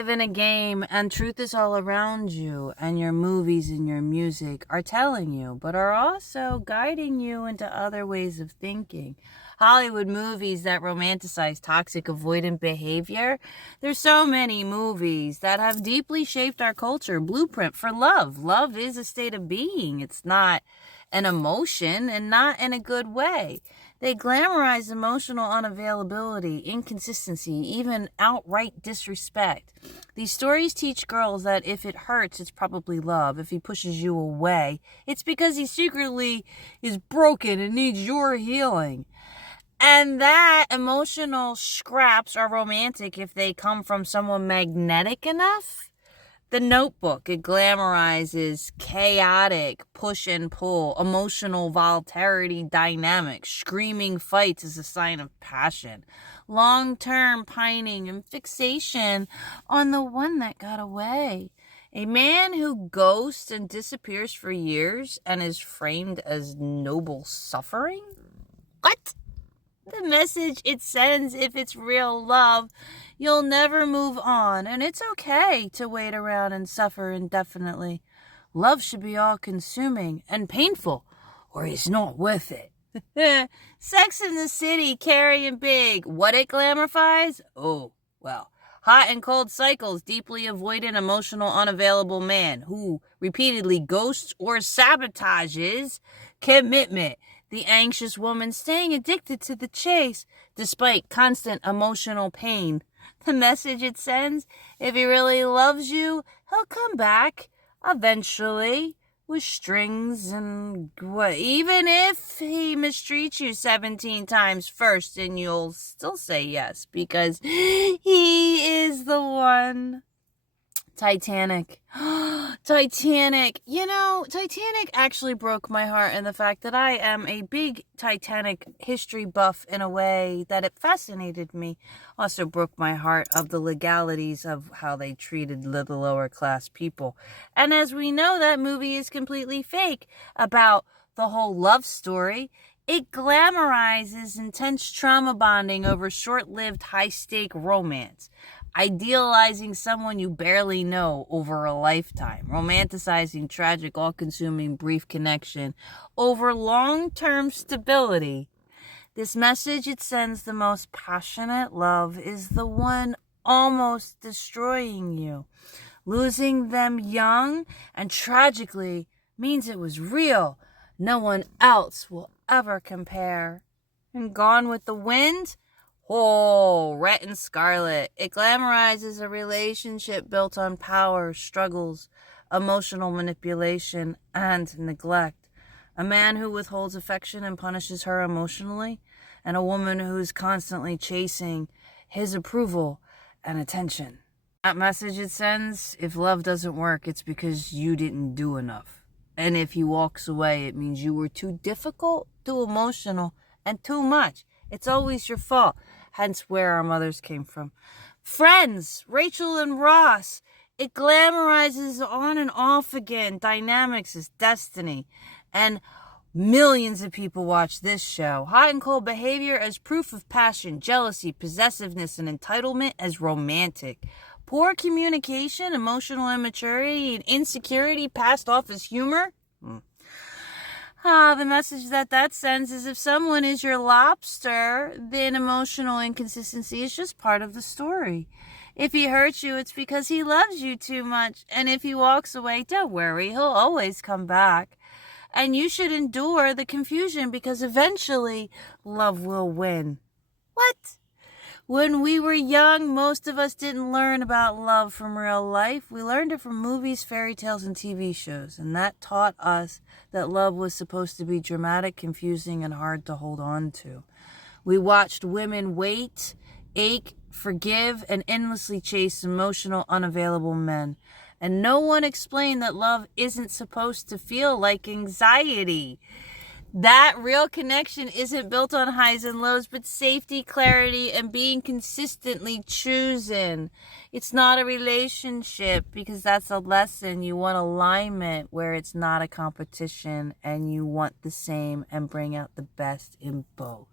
Live in a game and truth is all around you, and your movies and your music are telling you, but are also guiding you into other ways of thinking. Hollywood movies that romanticize toxic avoidant behavior. There's so many movies that have deeply shaped our culture. Blueprint for love. Love is a state of being. It's not an emotion, and not in a good way. They glamorize emotional unavailability, inconsistency, even outright disrespect. These stories teach girls that if it hurts, it's probably love. If he pushes you away, it's because he secretly is broken and needs your healing. And that emotional scraps are romantic if they come from someone magnetic enough. The Notebook, it glamorizes chaotic push and pull, emotional volatility dynamics, screaming fights as a sign of passion, long-term pining and fixation on the one that got away. A man who ghosts and disappears for years and is framed as noble suffering? What? The message it sends, if it's real love, you'll never move on, and it's okay to wait around and suffer indefinitely. Love should be all-consuming and painful, or it's not worth it. Sex in the City, Carrie and Big, what it glorifies? Oh, well, hot and cold cycles, deeply avoidant, emotional, unavailable man who repeatedly ghosts or sabotages commitment. The anxious woman staying addicted to the chase despite constant emotional pain. The message it sends, if he really loves you, he'll come back eventually with strings and what, even if he mistreats you 17 times first, and you'll still say yes because he is the one. Titanic. Titanic. Titanic actually broke my heart in the fact that I am a big Titanic history buff in a way that it fascinated me. Also broke my heart of the legalities of how they treated the lower class people. And as we know, that movie is completely fake about the whole love story. It glamorizes intense trauma bonding over short-lived high-stake romance. Idealizing someone you barely know over a lifetime, romanticizing tragic, all-consuming, brief connection over long-term stability. This message it sends, the most passionate love is the one almost destroying you. Losing them young and tragically means it was real. No one else will ever compare. And Gone with the Wind? Oh, Rhett and Scarlet. It glamorizes a relationship built on power, struggles, emotional manipulation, and neglect. A man who withholds affection and punishes her emotionally, and a woman who's constantly chasing his approval and attention. That message it sends, if love doesn't work, it's because you didn't do enough. And if he walks away, it means you were too difficult, too emotional, and too much. It's always your fault. Hence where our mothers came from. Friends, Rachel and Ross. It glamorizes on and off again. Dynamics is destiny. And millions of people watch this show. Hot and cold behavior as proof of passion, jealousy, possessiveness, and entitlement as romantic. Poor communication, emotional immaturity, and insecurity passed off as humor. The message that sends is, if someone is your lobster, then emotional inconsistency is just part of the story. If he hurts you, it's because he loves you too much. And if he walks away, don't worry, he'll always come back. And you should endure the confusion because eventually love will win. What? When we were young, most of us didn't learn about love from real life. We learned it from movies, fairy tales, and TV shows. And that taught us that love was supposed to be dramatic, confusing, and hard to hold on to. We watched women wait, ache, forgive, and endlessly chase emotional, unavailable men. And no one explained that love isn't supposed to feel like anxiety. That real connection isn't built on highs and lows, but safety, clarity, and being consistently chosen. It's not a relationship because that's a lesson. You want alignment where it's not a competition, and you want the same and bring out the best in both.